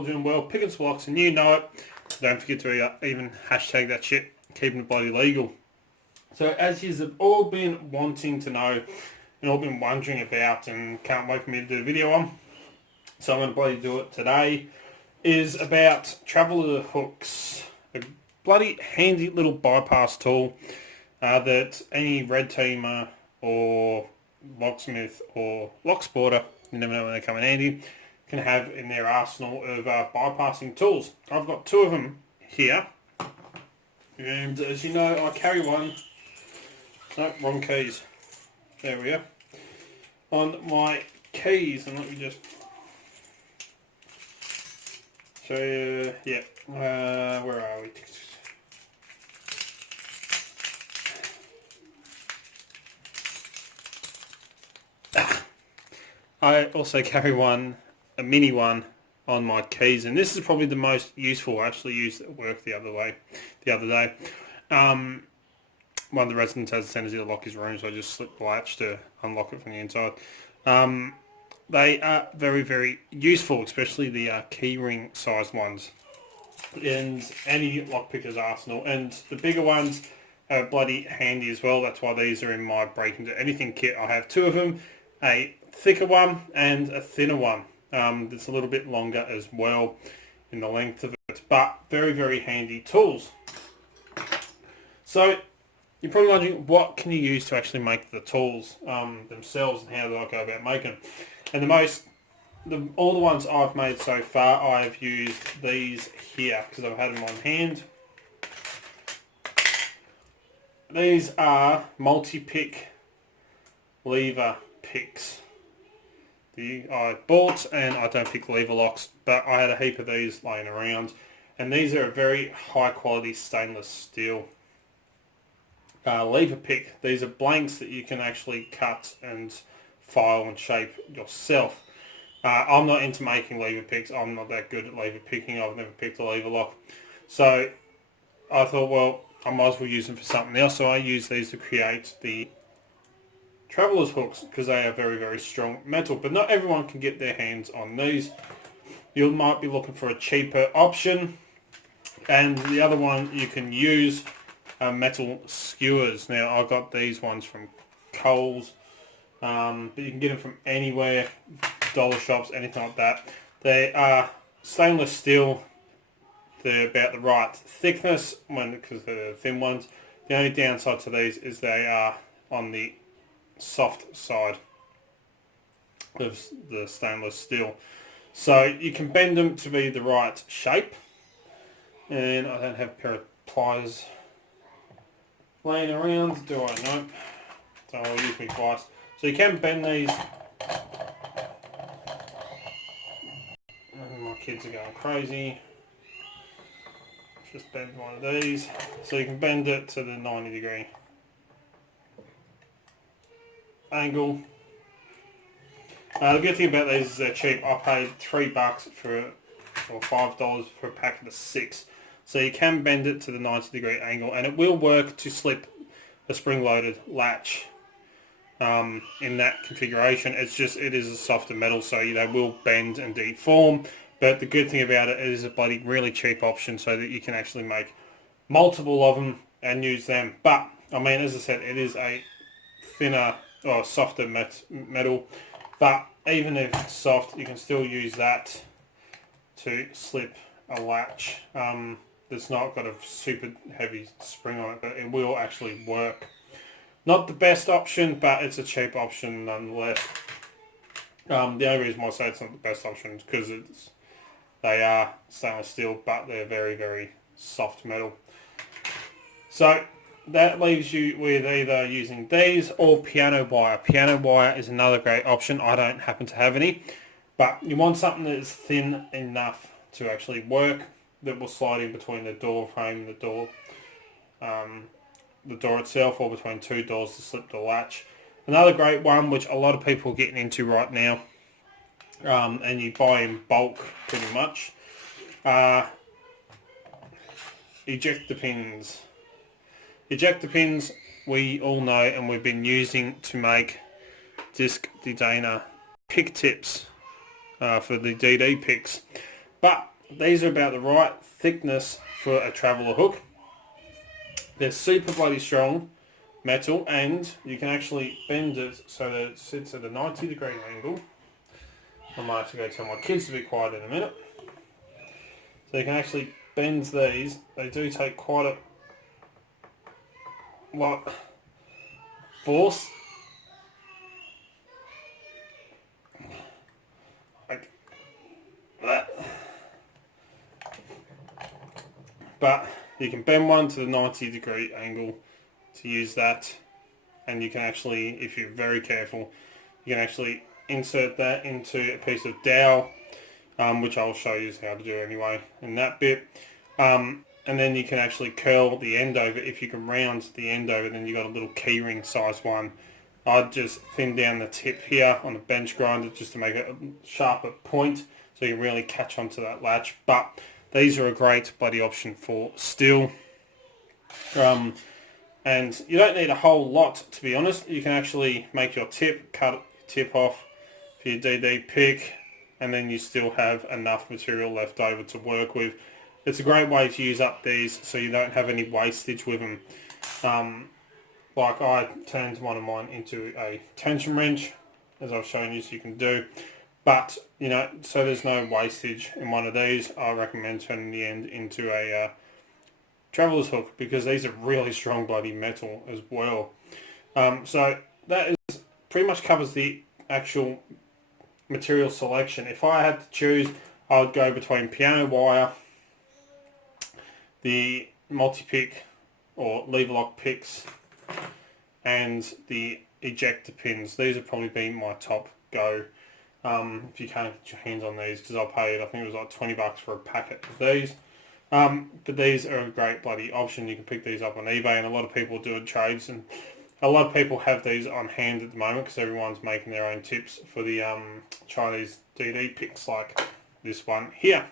all doing well, picking some locks, and you know it. Don't forget to even hashtag that shit, keeping it bloody legal. So as you've all been wanting to know and all been wondering about and can't wait for me to do a video on, so I'm going to bloody do it today, is about traveller hooks. A bloody handy little bypass tool that any red teamer or locksmith or locksporter, you never know when they come in handy, can have in their arsenal of bypassing tools. I've got two of them here, and as you know, I carry one. No, wrong keys. There we are. On my keys, and let me just show you. Yeah, where are we? I also carry one, a mini one, on my keys, and this is probably the most useful. I actually used it at work the other day. One of the residents has a tendency to lock his room, so I just slip the latch to unlock it from the inside. They are very, very useful, especially the keyring sized ones, and any lockpicker's arsenal. And the bigger ones are bloody handy as well. That's why these are in my break into anything kit. I have two of them, a thicker one and a thinner one. That's a little bit longer as well in the length of it, but very, very handy tools. So you're probably wondering, what can you use to actually make the tools themselves, and how do I go about making them? And all the ones I've made so far, I've used these here because I've had them on hand. These are multi-pick lever picks. I bought, and I don't pick lever locks, but I had a heap of these laying around, and these are a very high quality stainless steel lever pick. These are blanks that you can actually cut and file and shape yourself. I'm not into making lever picks. I'm not that good at lever picking. I've never picked a lever lock. So I thought, well, I might as well use them for something else. So I use these to create the traveller's hooks because they are very, very strong metal. But not everyone can get their hands on these. You might be looking for a cheaper option. And the other one you can use metal skewers. Now I got these ones from Coles, but you can get them from anywhere, dollar shops, anything like that. They are stainless steel. They're about the right thickness because they're the thin ones. The only downside to these is they are on the soft side of the stainless steel. So you can bend them to be the right shape. And I don't have a pair of pliers laying around, do I? No. So I'll use me twice. So you can bend these. And my kids are going crazy. Just bend one of these. So you can bend it to the 90-degree angle. The good thing about these is they're cheap. I paid $3 or $5 for a packet of 6. So you can bend it to the 90-degree angle, and it will work to slip a spring-loaded latch in that configuration. It's just, it is a softer metal, so they will bend and deform. But the good thing about it is a bloody really cheap option, so that you can actually make multiple of them and use them. But I mean, as I said, it is a thinner or softer metal. But even if it's soft, you can still use that to slip a latch. It's not got a super heavy spring on it, but it will actually work. Not the best option, but it's a cheap option nonetheless. The only reason why I say it's not the best option is because they are stainless steel, but they're very, very soft metal. So that leaves you with either using these or piano wire. Piano wire is another great option. I don't happen to have any, but you want something that is thin enough to actually work, that will slide in between the door frame and the door itself, or between two doors to slip the latch. Another great one, which a lot of people are getting into right now, and you buy in bulk pretty much, ejector pins. Ejector pins we all know, and we've been using to make disc detainer pick tips for the DD picks. But these are about the right thickness for a traveller hook. They're super bloody strong metal, and you can actually bend it so that it sits at a 90-degree angle. I might have to go tell my kids to be quiet in a minute. So you can actually bend these. They do take quite a lot of force. Like that. But you can bend one to the 90-degree angle to use that, and you can actually, if you're very careful, you can actually insert that into a piece of dowel, which I'll show you how to do anyway in that bit. And then you can actually curl the end over. If you can round the end over, then you've got a little keyring size one. I'd just thin down the tip here on the bench grinder just to make it a sharper point so you can really catch onto that latch. But these are a great bloody option for steel. And you don't need a whole lot, to be honest. You can actually make your tip, cut your tip off for your DD pick, and then you still have enough material left over to work with. It's a great way to use up these so you don't have any wastage with them. Like I turned one of mine into a tension wrench, as I've shown you, so you can do. But, you know, so there's no wastage in one of these, I recommend turning the end into a traveller's hook, because these are really strong bloody metal as well. So that is pretty much covers the actual material selection. If I had to choose, I would go between piano wire, the multi-pick or lever lock picks, and the ejector pins. These would probably be my top go if you can't get your hands on these, because I paid, I think it was like $20 for a packet of these. But these are a great bloody option. You can pick these up on eBay, and a lot of people do trades, and a lot of people have these on hand at the moment because everyone's making their own tips for the Chinese DD picks like this one here.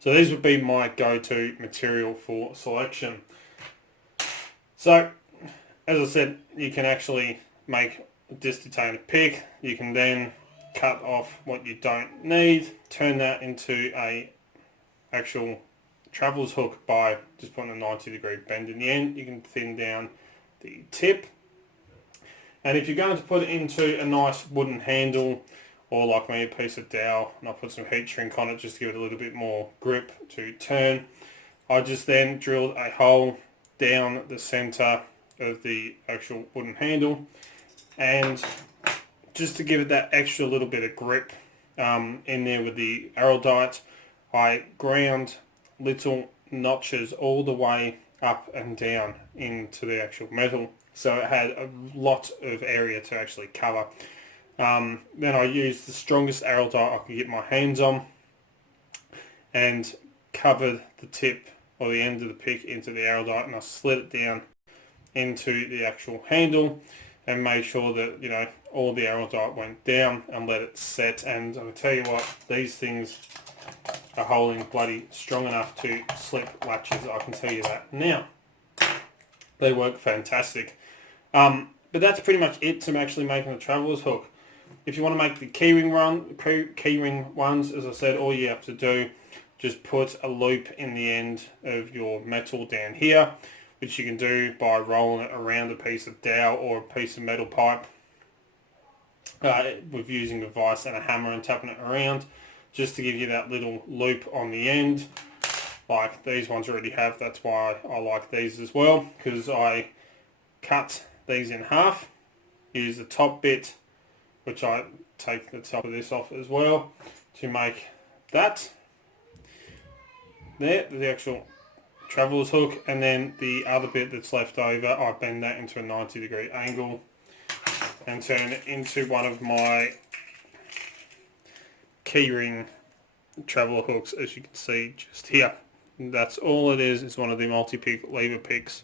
So these would be my go-to material for selection. So, as I said, you can actually make a disdetainer pick. You can then cut off what you don't need, turn that into a actual traveller's hook by just putting a 90-degree bend in the end. You can thin down the tip. And if you're going to put it into a nice wooden handle, or like me, a piece of dowel, and I'll put some heat shrink on it just to give it a little bit more grip to turn. I just then drilled a hole down the centre of the actual wooden handle, and just to give it that extra little bit of grip in there with the araldite, I ground little notches all the way up and down into the actual metal, so it had a lot of area to actually cover. Then I used the strongest araldite I could get my hands on and covered the tip or the end of the pick into the araldite, and I slid it down into the actual handle and made sure that, you know, all the araldite went down and let it set. And I'll tell you what, these things are holding bloody strong enough to slip latches, I can tell you that now. They work fantastic. But that's pretty much it to actually making a traveller's hook. If you want to make the keyring ones, as I said, all you have to do, just put a loop in the end of your metal down here, which you can do by rolling it around a piece of dowel or a piece of metal pipe with using a vise and a hammer and tapping it around, just to give you that little loop on the end, like these ones already have. That's why I like these as well, because I cut these in half, use the top bit, which I take the top of this off as well, to make that there, the actual traveller's hook, and then the other bit that's left over, I bend that into a 90-degree angle and turn it into one of my keyring traveller hooks, as you can see just here. And that's all it is. It's one of the multi-pick lever picks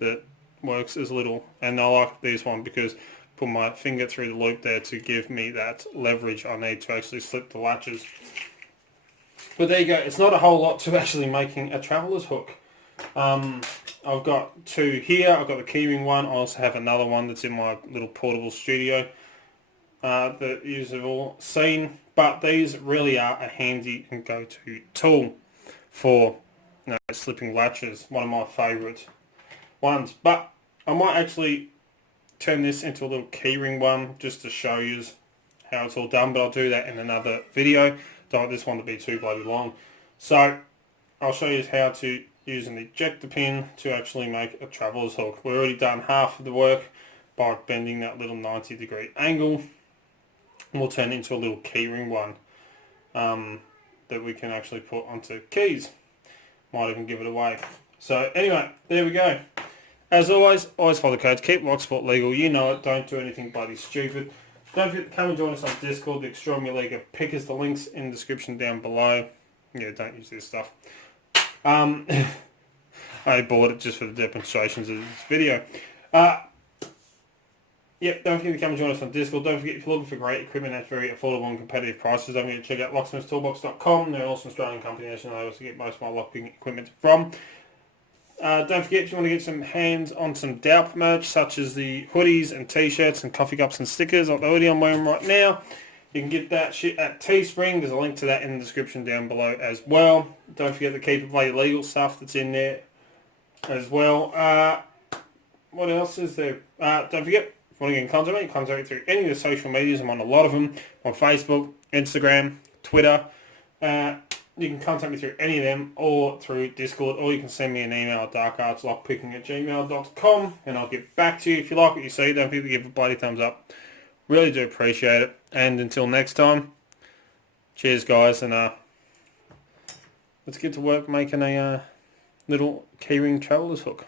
that works as little, and I like this one because put my finger through the loop there to give me that leverage I need to actually slip the latches. But there you go. It's not a whole lot to actually making a traveller's hook. I've got two here. I've got the keyring one. I also have another one that's in my little portable studio. that you've all seen, but these really are a handy and go-to tool for slipping latches. One of my favourite ones. But I might actually turn this into a little keyring one just to show you how it's all done, but I'll do that in another video. Don't want this one to be too bloody long. So I'll show you how to use an ejector pin to actually make a traveller's hook. We've already done half of the work by bending that little 90-degree angle. And we'll turn it into a little keyring one that we can actually put onto keys. Might even give it away. So anyway, there we go. As always follow the codes. Keep Locksport legal. You know it. Don't do anything bloody stupid. Don't forget to come and join us on Discord, the Extraordinary League of Pickers. The link's in the description down below. Yeah, don't use this stuff. I bought it just for the demonstrations of this video. Yep, don't forget to come and join us on Discord. Don't forget, if you're looking for great equipment at very affordable and competitive prices, don't forget to check out locksmithstoolbox.com. They're an awesome Australian company, as you know, I also get most of my lockpicking equipment from. Don't forget, if you want to get some hands on some Daup merch, such as the hoodies and t-shirts and coffee cups and stickers, like the hoodie I'm wearing right now, you can get that shit at Teespring. There's a link to that in the description down below as well. Don't forget to keep it legal stuff that's in there as well. What else is there? Don't forget, if you want to get in contact with me, contact me through any of the social medias. I'm on a lot of them, on Facebook, Instagram, Twitter. You can contact me through any of them or through Discord, or you can send me an email at darkartslockpicking@gmail.com and I'll get back to you. If you like what you see, don't forget to give a bloody thumbs up. Really do appreciate it. And until next time, cheers guys, and let's get to work making a little keyring traveller's hook.